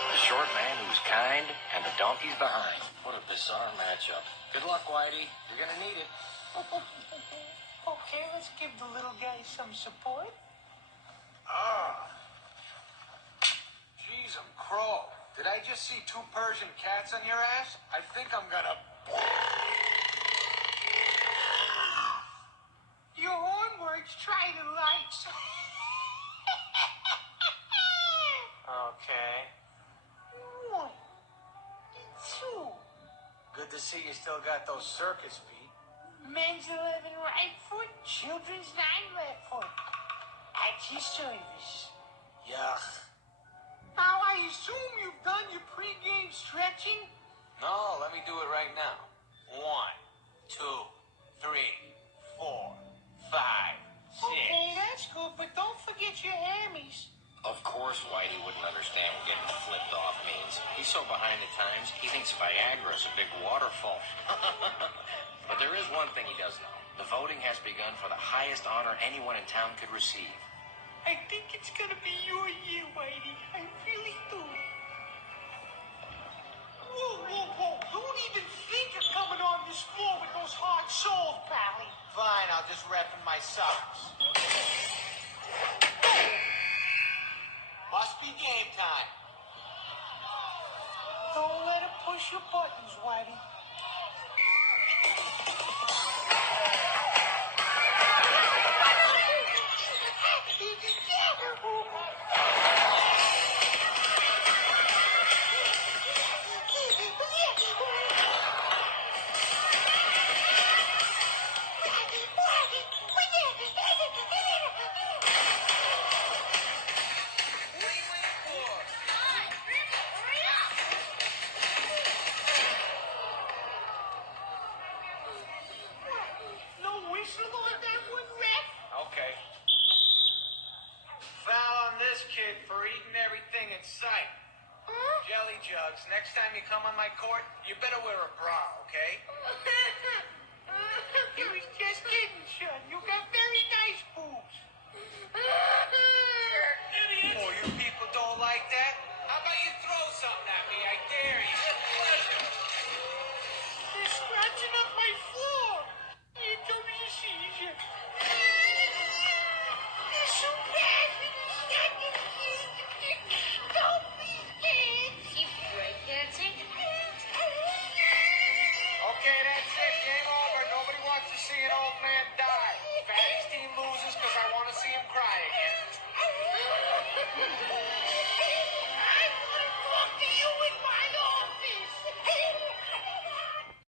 The short man who's kind and the donkey's behind. What a bizarre matchup. Good luck, Whitey. You're gonna need it. Okay, let's give the little guy some support. Jeez, I'm crow. Did I just see 2 Persian cats on your ass? I think I'm gonna... Your horn works, try the lights. Okay. 1, 2. Good to see you still got those circus feet. Men's 11 right foot, children's 9 left foot. At your service. Yuck. Now I assume you've done your pre-game stretching? No, let me do it right now. 1, 2, 3, 4, 5, 6. Okay, that's good, but don't forget your hammies. Of course, Whitey wouldn't understand what getting flipped off means. He's so behind the times, he thinks Viagra's a big waterfall. But there is one thing he does know. The voting has begun for the highest honor anyone in town could receive. I think it's gonna be your year, Whitey. I really do. Whoa. Don't even think of coming on this floor with those hard soles, Pally. Fine, I'll just rep in my socks. Must be game time. Don't let it push your buttons, Whitey. Okay. Foul on this kid for eating everything in sight. Jelly Jugs, next time you come on my court, you better wear a bra, okay? He was just kidding, son. You got very nice boobs. Oh, you people don't like that? How about you throw something at me? I dare you. They're scratching up my floor.